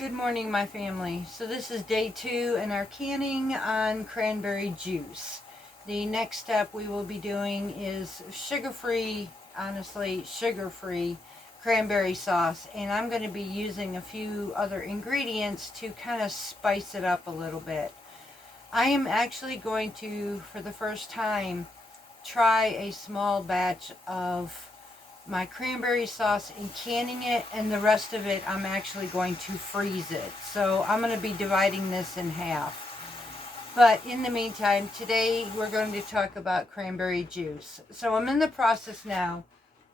Good morning, my family. So this is day 2 in our canning on cranberry juice. The next step we will be doing is sugar-free, honestly, sugar-free cranberry sauce. And I'm going to be using a few other ingredients to kind of spice it up a little bit. I am actually going to, for the first time, try a small batch of my cranberry sauce and canning it, and the rest of it I'm actually going to freeze it. So I'm going to be dividing this in half. But in the meantime, today we're going to talk about cranberry juice. So I'm in the process now.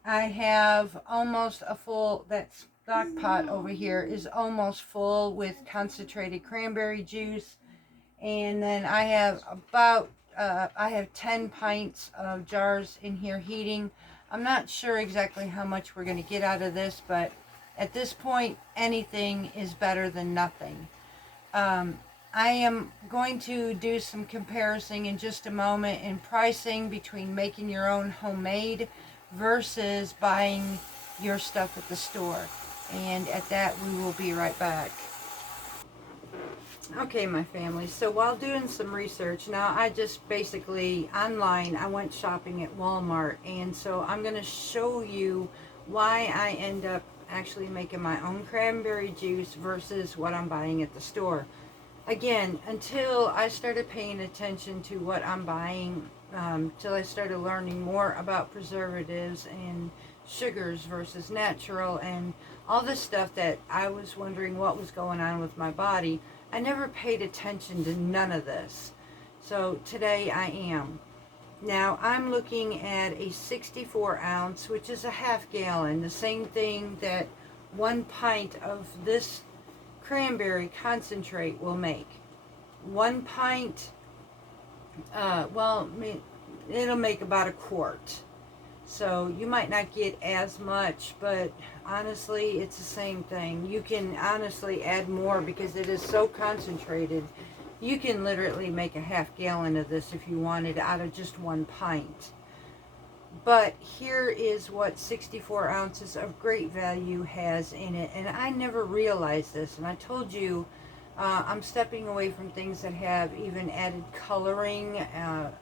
I have almost a full, that stock pot over here is almost full with concentrated cranberry juice. And then I have about, I have 10 pints of jars in here heating. I'm not sure exactly how much we're going to get out of this, but at this point, anything is better than nothing. I am going to do some comparison in just a moment in pricing between making your own homemade versus buying your stuff at the store. And at that, we will be right back. Okay, my family, so while doing some research, now I just basically online, I went shopping at Walmart, and so I'm going to show you why I end up actually making my own cranberry juice versus what I'm buying at the store. Again, until I started paying attention to what I'm buying, till I started learning more about preservatives and sugars versus natural and all this stuff that I was wondering what was going on with my body, I never paid attention to none of this. So today I am. Now I'm looking at a 64 ounce, which is a half gallon, the same thing that 1 pint of this cranberry concentrate will make. 1 pint, it'll make about a quart. So you might not get as much, but honestly, it's the same thing. You can honestly add more because it is so concentrated. You can literally make a half gallon of this if you wanted out of just 1 pint. But here is what 64 ounces of great value has in it. And I never realized this. And I told you, I'm stepping away from things that have even added coloring,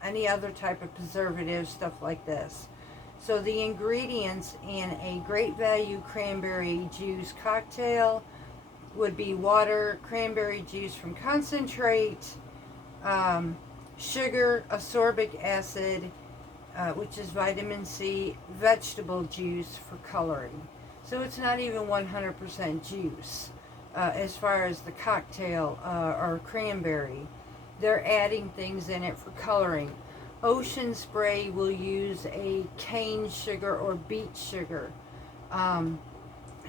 any other type of preservative, stuff like this. So the ingredients in a great value cranberry juice cocktail would be water, cranberry juice from concentrate, sugar, ascorbic acid, which is vitamin C, vegetable juice for coloring. So it's not even 100% juice as far as the cocktail or cranberry. They're adding things in it for coloring. Ocean Spray will use a cane sugar or beet sugar.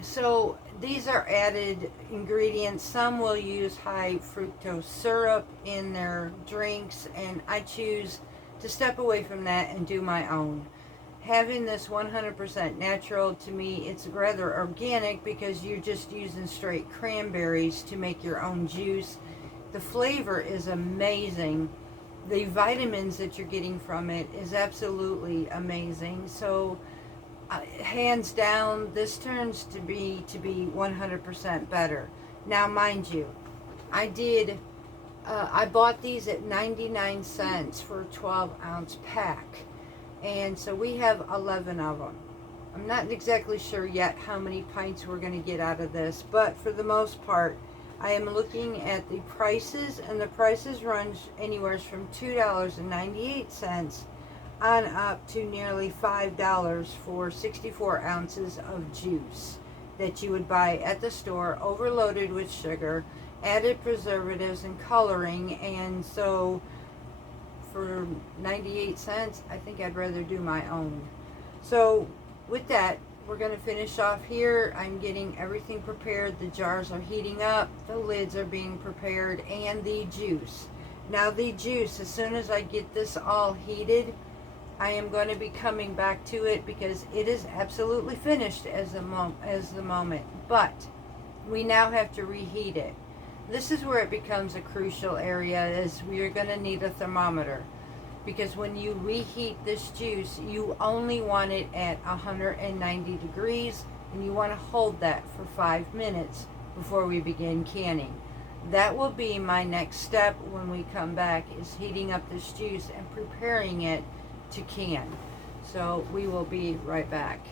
So these are added ingredients. Some will use high fructose syrup in their drinks, and I choose to step away from that and do my own. Having this 100% natural, to me, it's rather organic because you're just using straight cranberries to make your own juice. The flavor is amazing. The vitamins that you're getting from it is absolutely amazing. So hands down, this turns to be 100% better. Now mind you, I bought these at 99 cents for a 12-ounce pack, and so we have 11 of them. I'm not exactly sure yet how many pints we're going to get out of this, but for the most part I am looking at the prices, and the prices run anywhere from $2.98 on up to nearly $5 for 64 ounces of juice that you would buy at the store, overloaded with sugar, added preservatives and coloring. And so for 98 cents, I think I'd rather do my own. So with that, we're going to finish off here. I'm getting everything prepared. The jars are heating up, the lids are being prepared, and the juice. Now the juice, as soon as I get this all heated, I am going to be coming back to it because it is absolutely finished as the moment. But we now have to reheat it. This is where it becomes a crucial area, as we are going to need a thermometer. Because when you reheat this juice, you only want it at 190 degrees, and you want to hold that for 5 minutes before we begin canning. That will be my next step when we come back, is heating up this juice and preparing it to can. So we will be right back.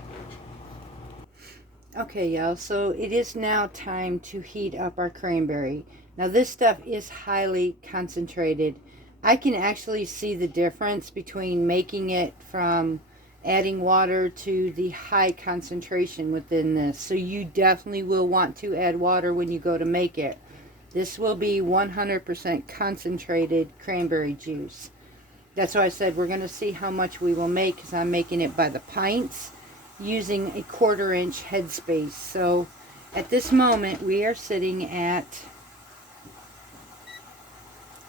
Okay, y'all, so it is now time to heat up our cranberry. Now this stuff is highly concentrated. I can actually see the difference between making it from adding water to the high concentration within this. So you definitely will want to add water when you go to make it. This will be 100% concentrated cranberry juice. That's why I said we're going to see how much we will make, because I'm making it by the pints using a 1/4 inch headspace. So at this moment we are sitting at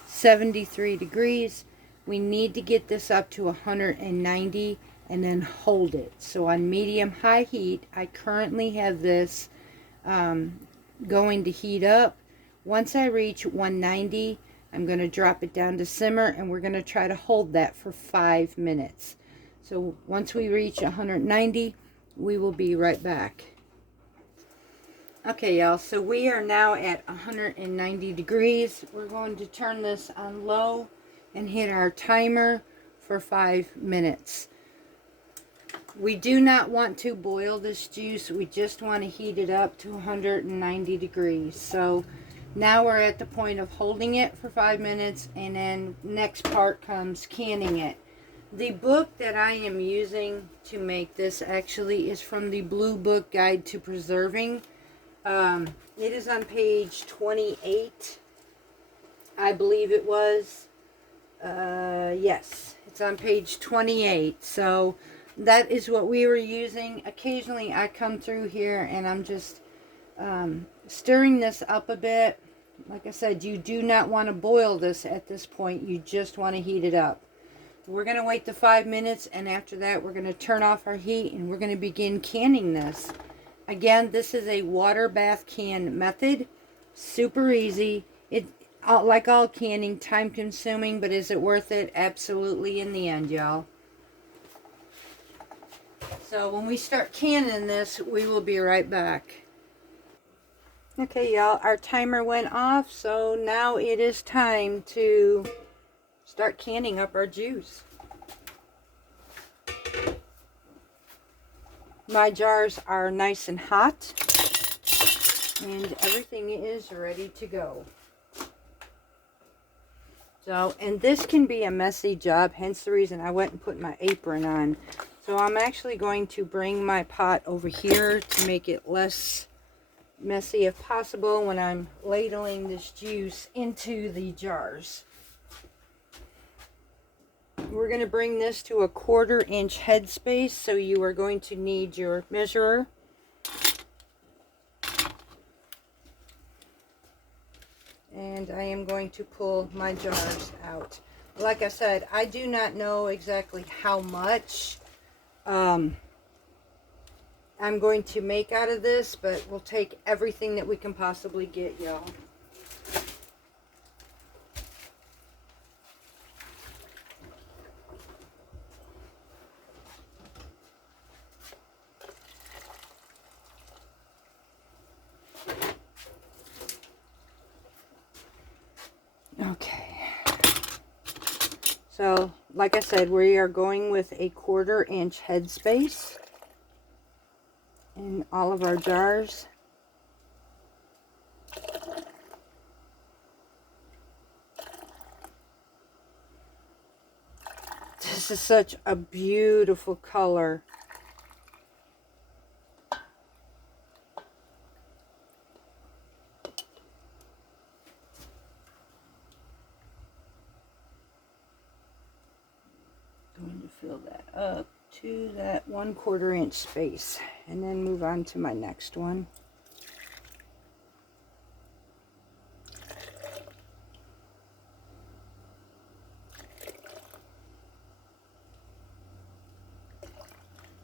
73 degrees. We need to get this up to 190 and then hold it. So on medium high heat, I currently have this going to heat up. Once I reach 190, I'm going to drop it down to simmer, and we're going to try to hold that for 5 minutes. So once we reach 190, we will be right back. Okay, y'all, so we are now at 190 degrees. We're going to turn this on low and hit our timer for 5 minutes. We do not want to boil this juice. We just want to heat it up to 190 degrees. So now we're at the point of holding it for 5 minutes, and then next part comes canning it. The book that I am using to make this actually is from the Blue Book Guide to Preserving. It is on page 28, I believe it was. Yes, it's on page 28. So that is what we were using. Occasionally I come through here and I'm just stirring this up a bit. Like I said, you do not want to boil this at this point. You just want to heat it up. We're going to wait the 5 minutes, and after that we're going to turn off our heat and we're going to begin canning this. Again, this is a water bath can method. Super easy. It, like all canning, time consuming, but is it worth it? Absolutely, in the end, y'all. So when we start canning this, we will be right back. Okay, y'all, our timer went off, so now it is time to start canning up our juice. My jars are nice and hot, and everything is ready to go. So, and this can be a messy job, hence the reason I went and put my apron on. So I'm actually going to bring my pot over here to make it less messy if possible when I'm ladling this juice into the jars. We're going to bring this to a 1/4 inch headspace, so you are going to need your measurer. And I am going to pull my jars out. Like I said, I do not know exactly how much I'm going to make out of this, but we'll take everything that we can possibly get, y'all. Okay, so like I said, we are going with a 1/4 inch headspace in all of our jars. This is such a beautiful color. Going to fill that up to that 1/4 inch space, and then move on to my next one.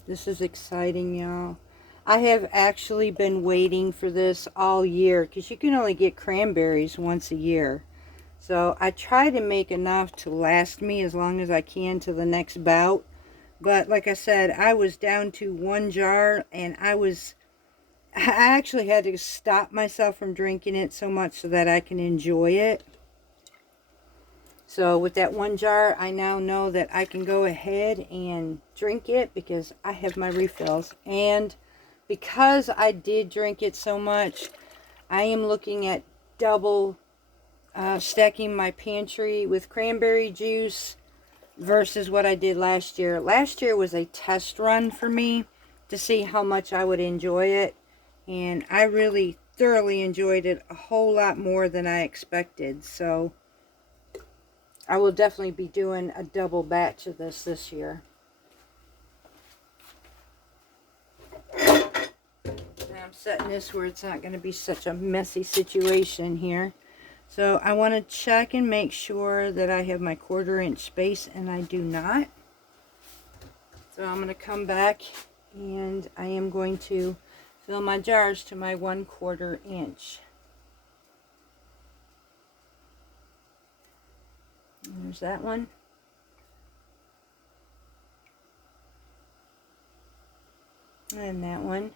This is exciting, y'all. I have actually been waiting for this all year, because you can only get cranberries once a year. So I try to make enough to last me as long as I can to the next bout. But like I said, I was down to 1 jar, and I was I actually had to stop myself from drinking it so much so that I can enjoy it. So with that one jar, I now know that I can go ahead and drink it because I have my refills. And because I did drink it so much, I am looking at double stacking my pantry with cranberry juice versus what I did last year. Last year was a test run for me to see how much I would enjoy it. And I really thoroughly enjoyed it, a whole lot more than I expected. So I will definitely be doing a double batch of this year. And I'm setting this where it's not going to be such a messy situation here. So I want to check and make sure that I have my 1/4 inch space, and I do not. So I'm going to come back and I am going to fill my jars to my 1/4 inch. And there's that one. And that one.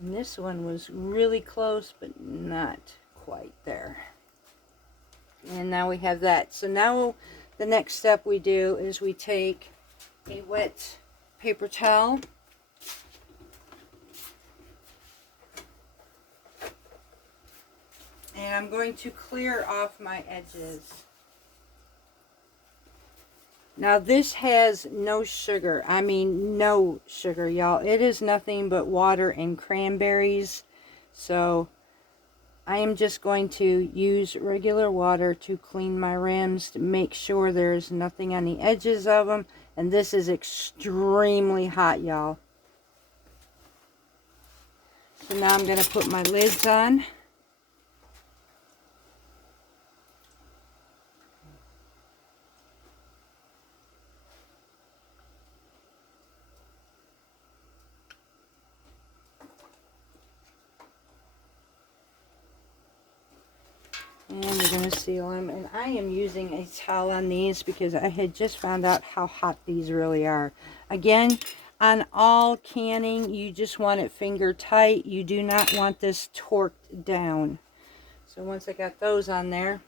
And this one was really close, but not quite there. And now we have that. So now the next step we do is we take a wet paper towel. And I'm going to clear off my edges. Now this has no sugar. I mean no sugar, y'all. It is nothing but water and cranberries. So I am just going to use regular water to clean my rims to make sure there's nothing on the edges of them. And this is extremely hot, y'all. So now I'm going to put my lids on. And we're going to seal them. And I am using a towel on these because I had just found out how hot these really are. Again, on all canning, you just want it finger tight. You do not want this torqued down. So once I got those on there,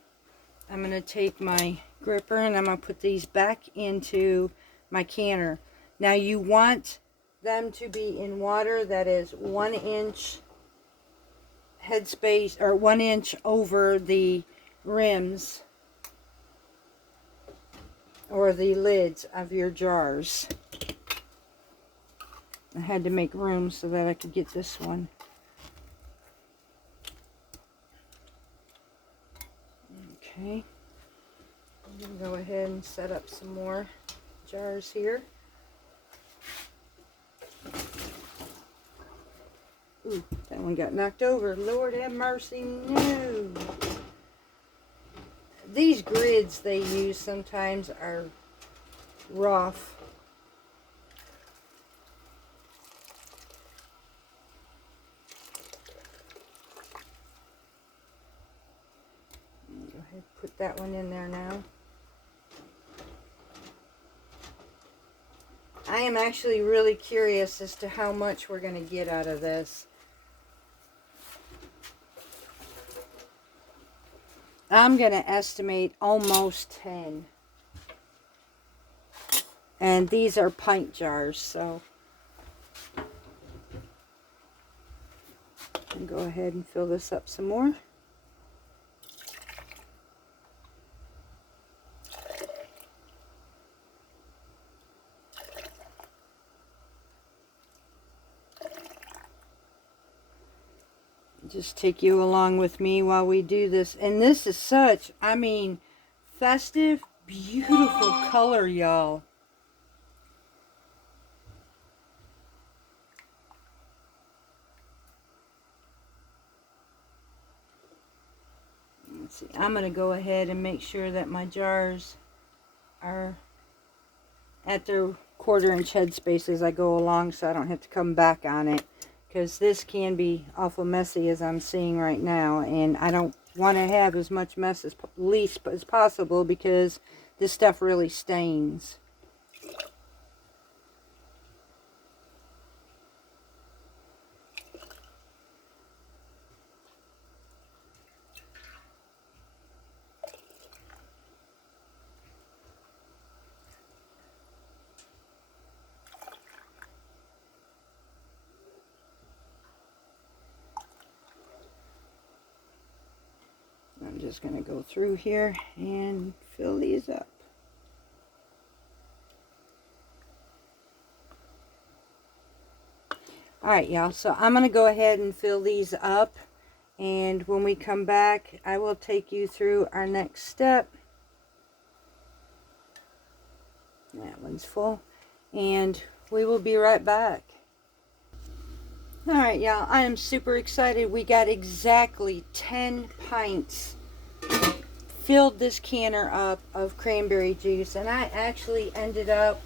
I'm going to take my gripper and I'm going to put these back into my canner. Now you want them to be in water that is 1 inch headspace, or 1 inch over the rims or the lids of your jars. I had to make room so that I could get this one. Okay, I'm going to go ahead and set up some more jars here. Ooh, that one got knocked over. Lord have mercy, no. These grids they use sometimes are rough. Go ahead and put that one in there now. I am actually really curious as to how much we're going to get out of this. I'm going to estimate almost 10. And these are pint jars, so I'll go ahead and fill this up some more. Just take you along with me while we do this. And this is such, I mean, festive, beautiful color, y'all. Let's see. I'm going to go ahead and make sure that my jars are at their 1/4 inch headspace as I go along, so I don't have to come back on it. Because this can be awful messy as I'm seeing right now, and I don't want to have as much mess as least as possible because this stuff really stains. just going to go through here and fill these up. Alright, y'all, so I'm going to go ahead and fill these up, and when we come back, I will take you through our next step. That one's full, and we will be right back. Alright, y'all, I am super excited. We got exactly 10 pints. Filled this canner up of cranberry juice, and I actually ended up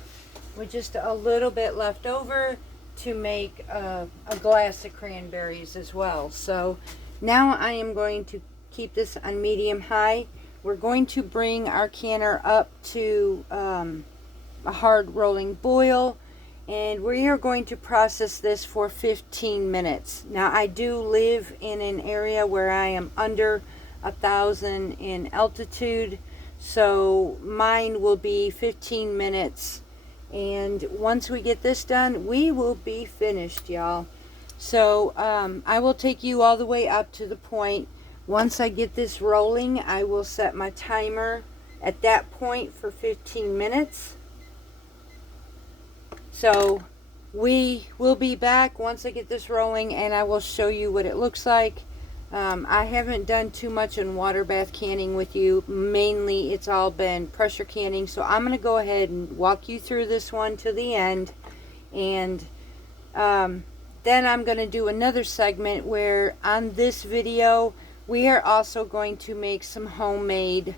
with just a little bit left over to make a glass of cranberries as well. So now I am going to keep this on medium high. We're going to bring our canner up to a hard rolling boil, and we are going to process this for 15 minutes. Now I do live in an area where I am under 1,000 in altitude, so mine will be 15 minutes, and once we get this done, we will be finished, y'all. So I will take you all the way up to the point. Once I get this rolling, I will set my timer at that point for 15 minutes. So we will be back once I get this rolling, and I will show you what it looks like. I haven't done too much in water bath canning with you. Mainly it's all been pressure canning, so I'm going to go ahead and walk you through this one to the end, and then I'm going to do another segment where on this video we are also going to make some homemade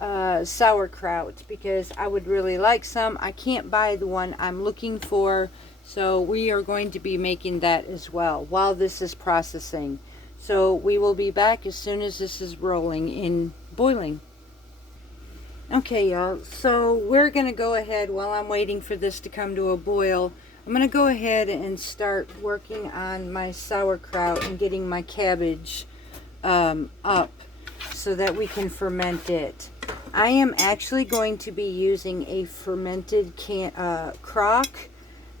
sauerkraut, because I would really like some. I can't buy the one I'm looking for, so we are going to be making that as well while this is processing. So we will be back as soon as this is rolling in boiling. Okay, y'all, so we're going to go ahead, while I'm waiting for this to come to a boil, I'm going to go ahead and start working on my sauerkraut and getting my cabbage up so that we can ferment it. I am actually going to be using a fermented crock.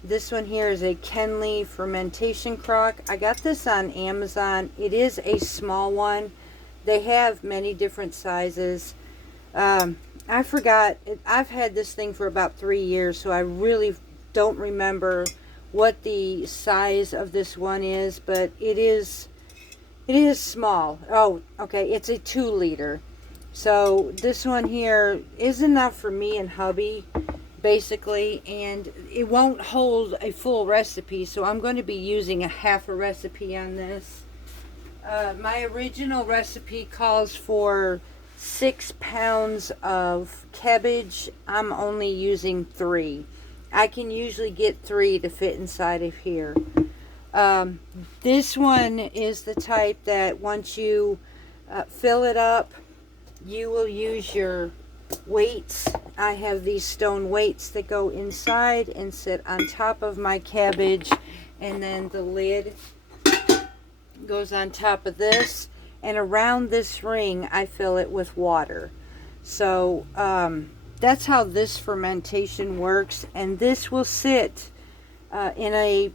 This one here is a Kenley fermentation crock. I got this on Amazon. It is a small one. They have many different sizes. I forgot. I've had this thing for about 3 years, so I really don't remember what the size of this one is, but it is small. Oh, okay. It's a 2 liter. So this one here is enough for me and hubby, basically, and it won't hold a full recipe, so I'm going to be using a half a recipe on this. My original recipe calls for 6 pounds of cabbage. I'm only using 3. I can usually get 3 to fit inside of here. This one is the type that once you fill it up, you will use your weights. I have these stone weights that go inside and sit on top of my cabbage, and then the lid goes on top of this, and around this ring I fill it with water. So that's how this fermentation works, and this will sit in a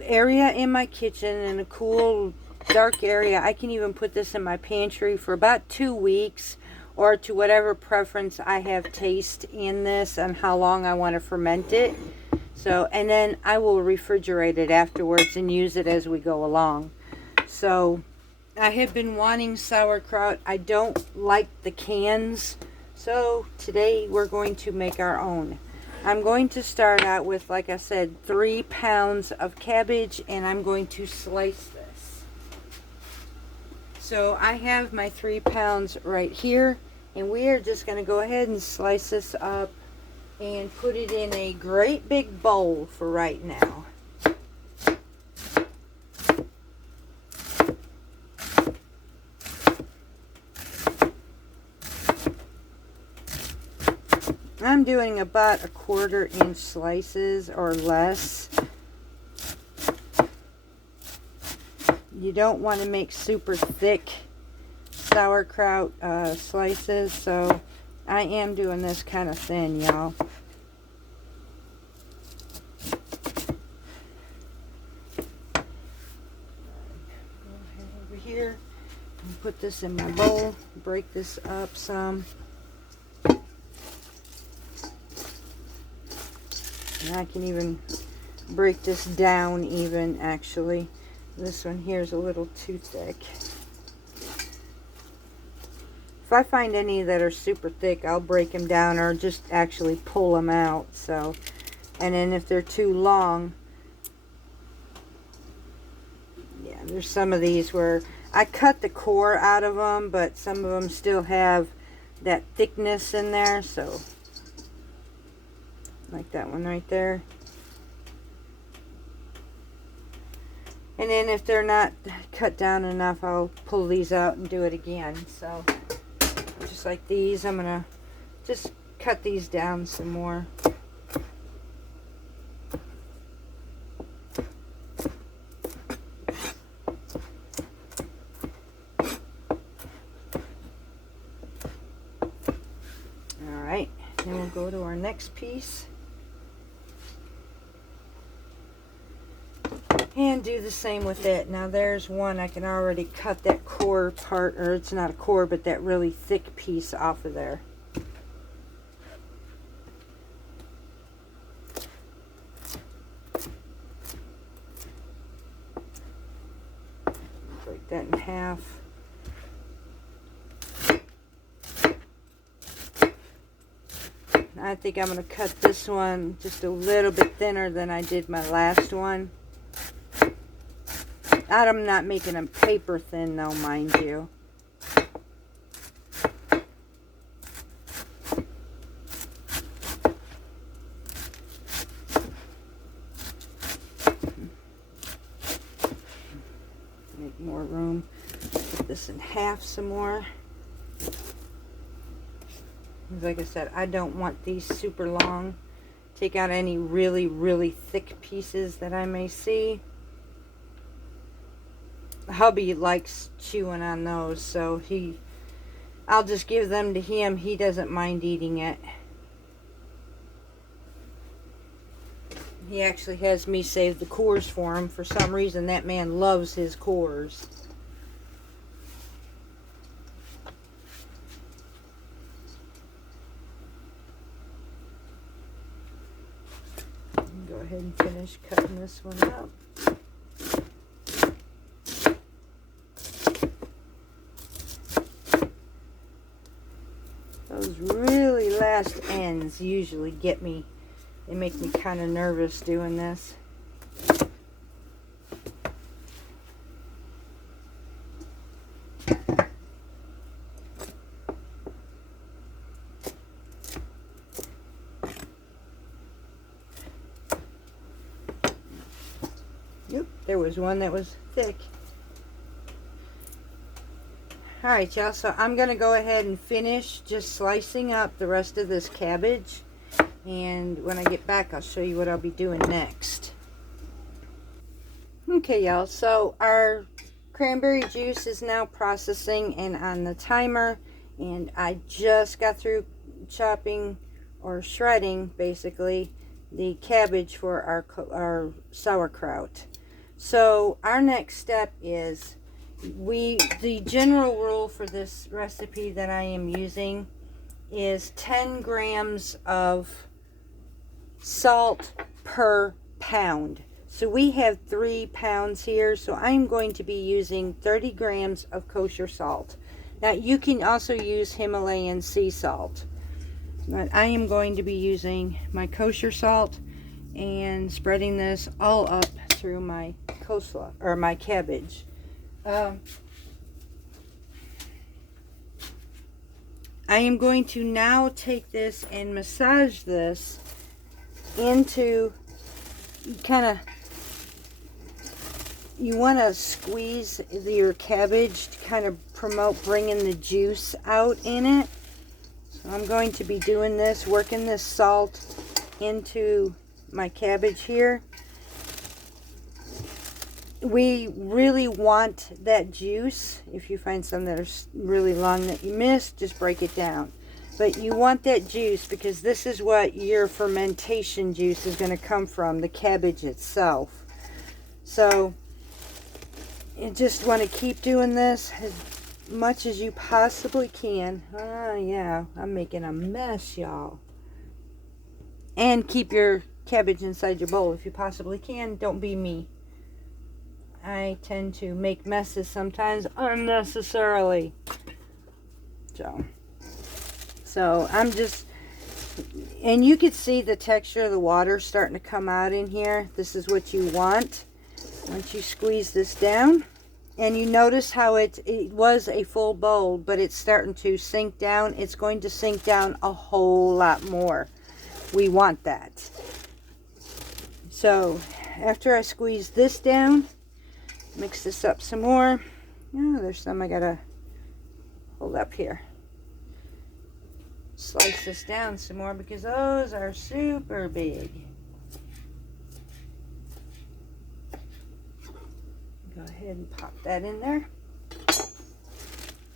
area in my kitchen, in a cool dark area. I can even put this in my pantry for about 2 weeks, or to whatever preference I have taste in this and how long I want to ferment it. So, and then I will refrigerate it afterwards and use it as we go along. So I have been wanting sauerkraut. I don't like the cans, so today we're going to make our own. I'm going to start out with, like I said, 3 pounds of cabbage, and I'm going to slice this. So I have my 3 pounds right here, and we are just going to go ahead and slice this up and put it in a great big bowl for right now. I'm doing about 1/4 inch slices or less. You don't want to make super thick sauerkraut slices, so I am doing this kind of thin, y'all. Go ahead over here. Put this in my bowl, break this up some. And I can even break this down even, actually. This one here is a little too thick. If I find any that are super thick, I'll break them down or just actually pull them out. So, and then if they're too long, yeah, there's some of these where I cut the core out of them, but some of them still have that thickness in there. So, like that one right there. And then if they're not cut down enough, I'll pull these out and do it again. So, just like these, I'm going to just cut these down some more. Alright, then we'll go to our next piece. And do the same with it. Now there's one I can already cut that core part, or it's not a core, but that really thick piece off of there. Break that in half. I think I'm going to cut this one just a little bit thinner than I did my last one. I'm not making them paper thin though, mind you. Make more room. Put this in half some more. Like I said, I don't want these super long. Take out any really, really thick pieces that I may see. Hubby likes chewing on those, so I'll just give them to him. He doesn't mind eating it. He actually has me save the cores for him. For some reason, that man loves his cores. Go ahead and finish cutting this one up. Those really last ends usually get me, they make me kind of nervous doing this. Yep, there was one that was thick. Alright, y'all, so I'm going to go ahead and finish just slicing up the rest of this cabbage. And when I get back, I'll show you what I'll be doing next. Okay, y'all, so our cranberry juice is now processing and on the timer. And I just got through chopping or shredding, basically, the cabbage for our sauerkraut. So our next step is... the general rule for this recipe that I am using is 10 grams of salt per pound. So we have 3 pounds here, so I'm going to be using 30 grams of kosher salt. Now you can also use Himalayan sea salt, but I am going to be using my kosher salt and spreading this all up through my coleslaw or my cabbage. I am going to now take this and massage this into, you want to squeeze your cabbage to kind of promote bringing the juice out in it. So I'm going to be doing this, working this salt into my cabbage here. We really want that juice. If you find some that are really long that you missed, just break it down. But you want that juice because this is what your fermentation juice is going to come from, the cabbage itself. So you just want to keep doing this much as you possibly can. Yeah, I'm making a mess, y'all. And keep your cabbage inside your bowl if you possibly can. Don't be me. I tend to make messes sometimes unnecessarily. So I'm just, and you can see the texture of the water starting to come out in here. This is what you want. Once you squeeze this down, and you notice how it was a full bowl, but it's starting to sink down. It's going to sink down a whole lot more. We want that. So after I squeeze this down, mix this up some more. Oh, there's some I gotta hold up here. Slice this down some more because those are super big. Go ahead and pop that in there.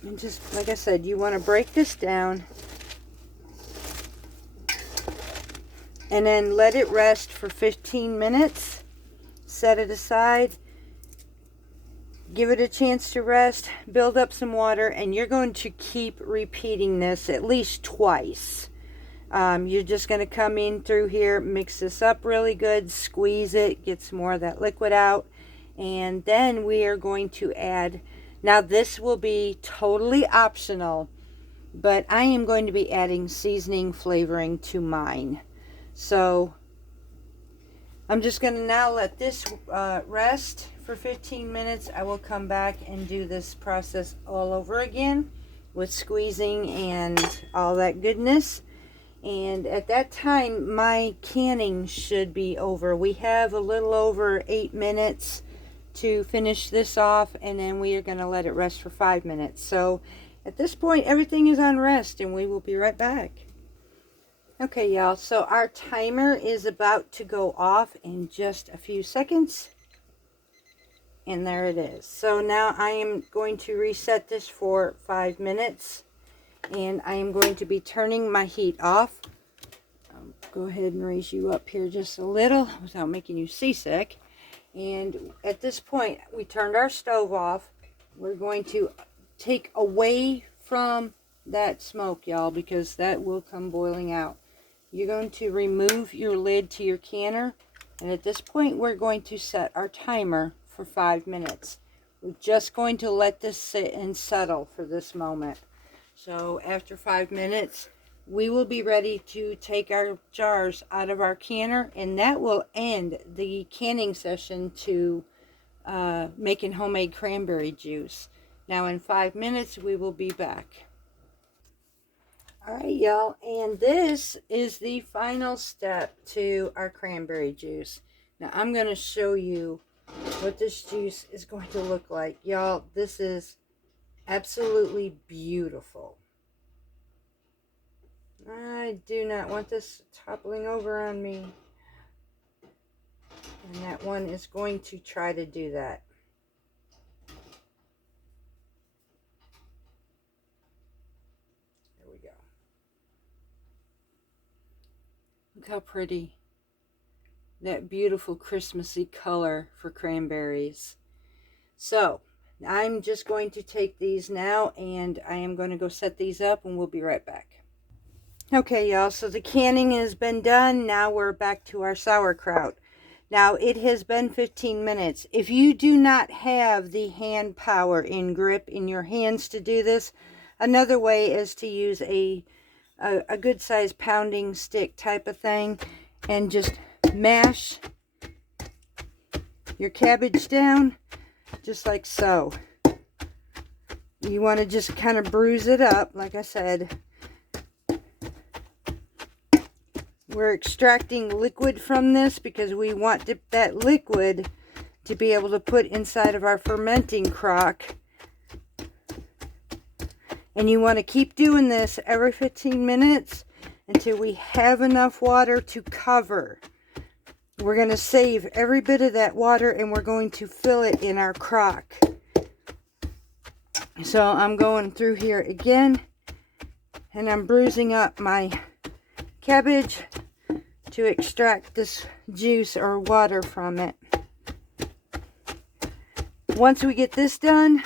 And just like I said, you want to break this down and then let it rest for 15 minutes. Set it aside. Give it a chance to rest, build up some water, and you're going to keep repeating this at least twice. You're just going to come in through here, mix this up really good, squeeze it, get some more of that liquid out, and then we are going to add, now this will be totally optional, but I am going to be adding seasoning flavoring to mine. So I'm just going to now let this rest for 15 minutes. I will come back and do this process all over again with squeezing and all that goodness. And at that time, my canning should be over. We have a little over 8 minutes to finish this off, and then we are going to let it rest for 5 minutes. So at this point, everything is on rest, and we will be right back. Okay, y'all, so our timer is about to go off in just a few seconds. And there it is. So now I am going to reset this for 5 minutes. And I am going to be turning my heat off. I'll go ahead and raise you up here just a little without making you seasick. And at this point, we turned our stove off. We're going to take away from that smoke, y'all, because that will come boiling out. You're going to remove your lid to your canner. And at this point, we're going to set our timer for 5 minutes. We're just going to let this sit and settle for this moment. So after 5 minutes, we will be ready to take our jars out of our canner, and that will end the canning session to making homemade cranberry juice. Now in 5 minutes, we will be back. All right, y'all, and this is the final step to our cranberry juice. Now I'm going to show you what this juice is going to look like. Y'all, this is absolutely beautiful. I do not want this toppling over on me. And that one is going to try to do that. There we go. Look how pretty. That beautiful Christmassy color for cranberries. So I'm just going to take these now, and I am going to go set these up, and we'll be right back. Okay, y'all, so the canning has been done. Now we're back to our sauerkraut. Now it has been 15 minutes. If you do not have the hand power and grip in your hands to do this, another way is to use a good size pounding stick type of thing and just mash your cabbage down just like so. You want to just kind of bruise it up, like I said. We're extracting liquid from this because we want that liquid to be able to put inside of our fermenting crock. And you want to keep doing this every 15 minutes until we have enough water to cover. We're going to save every bit of that water, and we're going to fill it in our crock. So I'm going through here again, and I'm bruising up my cabbage to extract this juice or water from it. Once we get this done,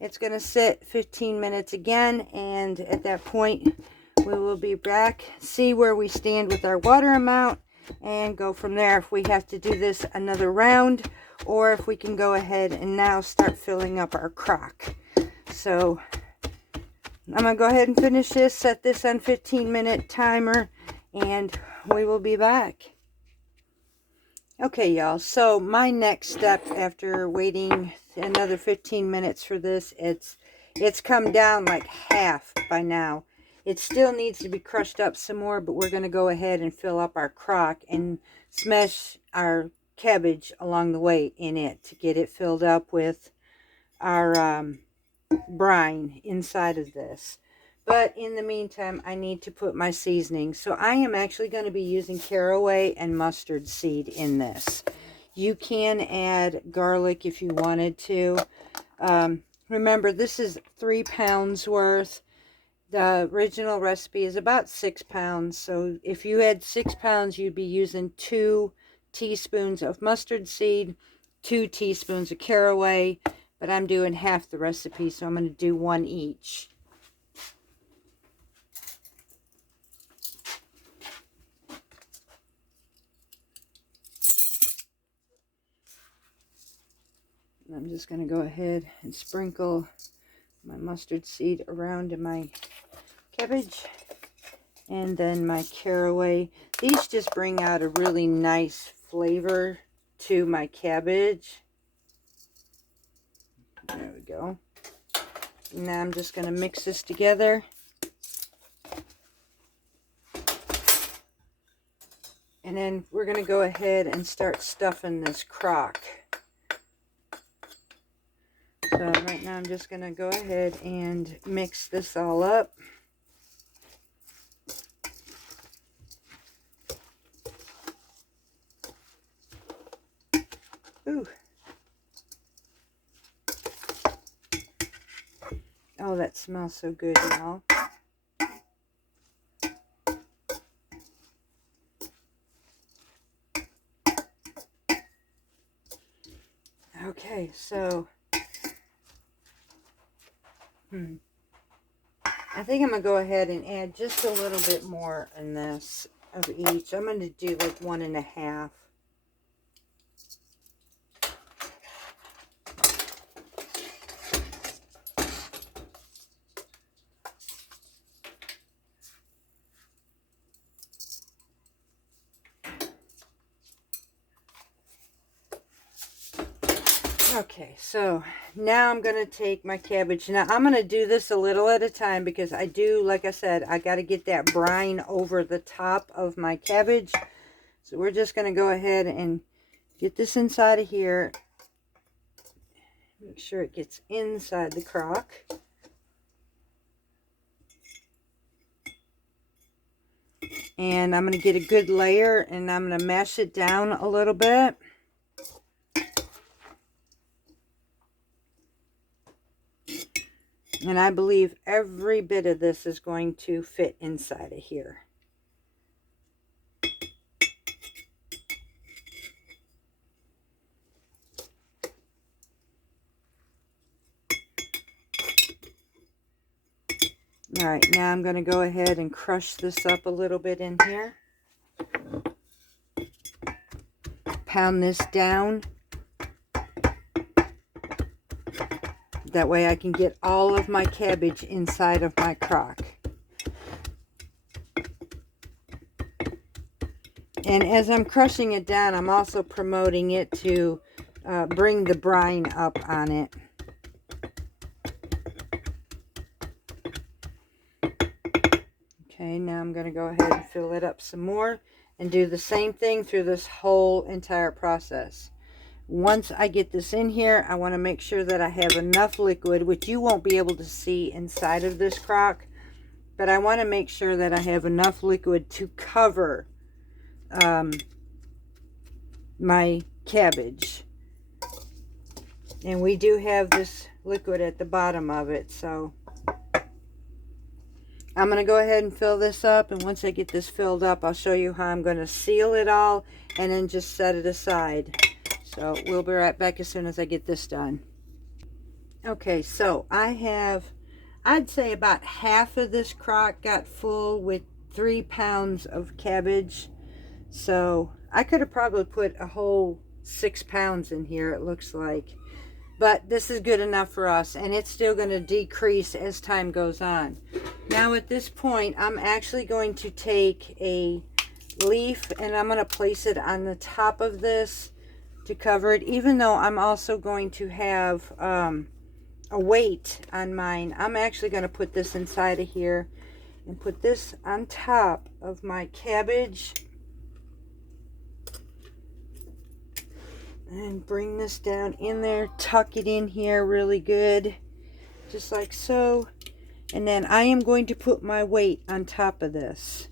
It's going to sit 15 minutes again, and at that point we will be back, see where we stand with our water amount, and go from there if we have to do this another round, or if we can go ahead and now start filling up our crock. So I'm going to go ahead and finish this, set this on 15-minute timer, and we will be back. Okay, y'all, so my next step after waiting another 15 minutes for this, it's come down like half by now. It still needs to be crushed up some more, but we're going to go ahead and fill up our crock and smash our cabbage along the way in it to get it filled up with our brine inside of this. But in the meantime, I need to put my seasoning. So I am actually going to be using caraway and mustard seed in this. You can add garlic if you wanted to. Remember, this is 3 pounds worth. The original recipe is about 6 pounds. So if you had 6 pounds, you'd be using 2 teaspoons of mustard seed, 2 teaspoons of caraway. But I'm doing half the recipe, so I'm going to do 1 each. I'm just going to go ahead and sprinkle my mustard seed around in my cabbage, and then my caraway. These just bring out a really nice flavor to my cabbage. There we go. Now I'm just going to mix this together. And then we're going to go ahead and start stuffing this crock. So right now I'm just going to go ahead and mix this all up. Ooh. Oh, that smells so good, y'all. Okay, so I think I'm going to go ahead and add just a little bit more in this of each. I'm going to do like 1.5. Okay, so now I'm going to take my cabbage. Now, I'm going to do this a little at a time because I do, like I said, I got to get that brine over the top of my cabbage. So we're just going to go ahead and get this inside of here. Make sure it gets inside the crock. And I'm going to get a good layer, and I'm going to mash it down a little bit. And I believe every bit of this is going to fit inside of here. All right, now I'm going to go ahead and crush this up a little bit in here. Pound this down. That way I can get all of my cabbage inside of my crock. And as I'm crushing it down, I'm also promoting it to bring the brine up on it. Okay, now I'm going to go ahead and fill it up some more and do the same thing through this whole entire process. Once I get this in here, I want to make sure that I have enough liquid, which you won't be able to see inside of this crock, but I want to make sure that I have enough liquid to cover my cabbage. And we do have this liquid at the bottom of it, so I'm going to go ahead and fill this up, and once I get this filled up, I'll show you how I'm going to seal it all and then just set it aside. So we'll be right back as soon as I get this done. Okay, so I'd say about half of this crock got full with 3 pounds of cabbage. So I could have probably put a whole 6 pounds in here, it looks like. But this is good enough for us, and it's still going to decrease as time goes on. Now at this point, I'm actually going to take a leaf and I'm going to place it on the top of this to cover it, even though I'm also going to have a weight on mine. I'm actually going to put this inside of here and put this on top of my cabbage and bring this down in there, tuck it in here really good, just like so. And then I am going to put my weight on top of this.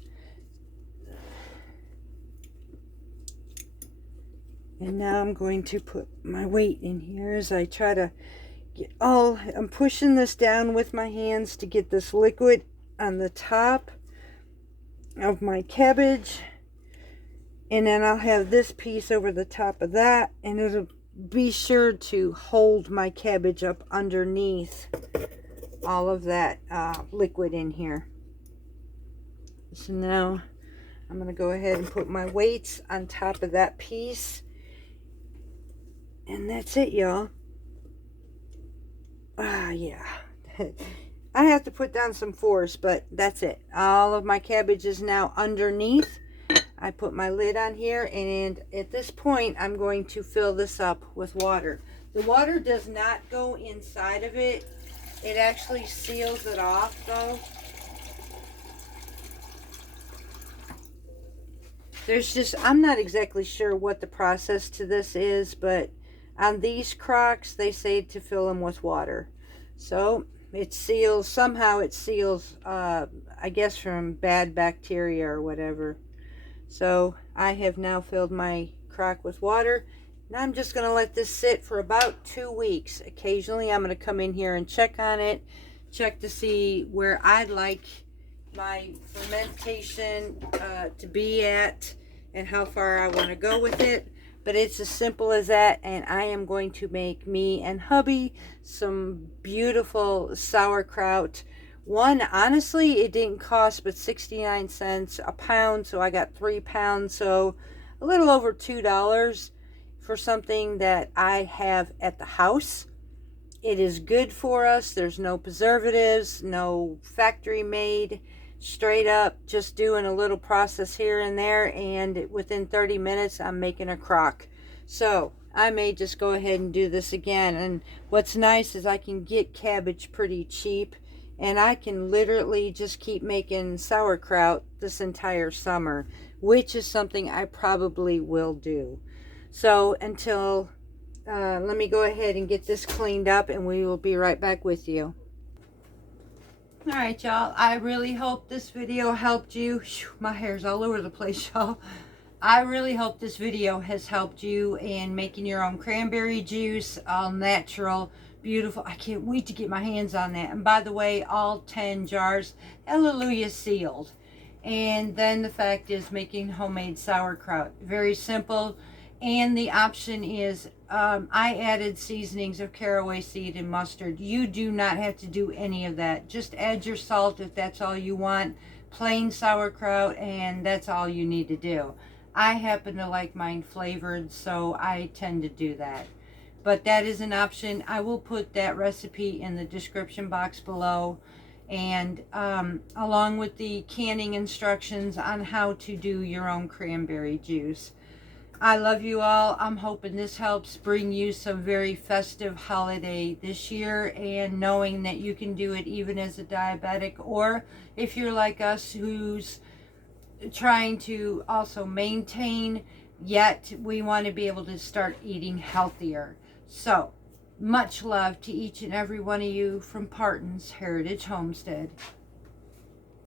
And now I'm going to put my weight in here as I try to get I'm pushing this down with my hands to get this liquid on the top of my cabbage. And then I'll have this piece over the top of that, and it'll be sure to hold my cabbage up underneath all of that liquid in here. So now I'm going to go ahead and put my weights on top of that piece. And that's it, y'all. Yeah. I have to put down some force, but that's it. All of my cabbage is now underneath. I put my lid on here, and at this point I'm going to fill this up with water. The water does not go inside of it. It actually seals it off though. I'm not exactly sure what the process to this is, but on these crocks they say to fill them with water. So it seals, somehow it seals, I guess from bad bacteria or whatever. So I have now filled my crock with water. Now I'm just going to let this sit for about 2 weeks. Occasionally I'm going to come in here and check on it, check to see where I'd like my fermentation to be at and how far I want to go with it. But it's as simple as that, and I am going to make me and hubby some beautiful sauerkraut. One, honestly, it didn't cost but 69 cents a pound, so I got 3 pounds, so a little over $2 for something that I have at the house. It is good for us. There's no preservatives, no factory made, straight up just doing a little process here and there, and within 30 minutes I'm making a crock. So I may just go ahead and do this again. And what's nice is I can get cabbage pretty cheap, and I can literally just keep making sauerkraut this entire summer, which is something I probably will do. So until, let me go ahead and get this cleaned up, and we will be right back with you. All right, y'all. I really hope this video helped you. Whew, my hair's all over the place, y'all. I really hope this video has helped you in making your own cranberry juice, all natural, beautiful. I can't wait to get my hands on that. And by the way, all 10 jars, hallelujah, sealed. And then the fact is making homemade sauerkraut. Very simple. And the option is, I added seasonings of caraway seed and mustard. You do not have to do any of that. Just add your salt if that's all you want. Plain sauerkraut, and that's all you need to do. I happen to like mine flavored, so I tend to do that. But that is an option. I will put that recipe in the description box below, and along with the canning instructions on how to do your own cranberry juice. I love you all. I'm hoping this helps bring you some very festive holiday this year, and knowing that you can do it even as a diabetic, or if you're like us who's trying to also maintain, yet we want to be able to start eating healthier. So much love to each and every one of you from Parton's Heritage Homestead.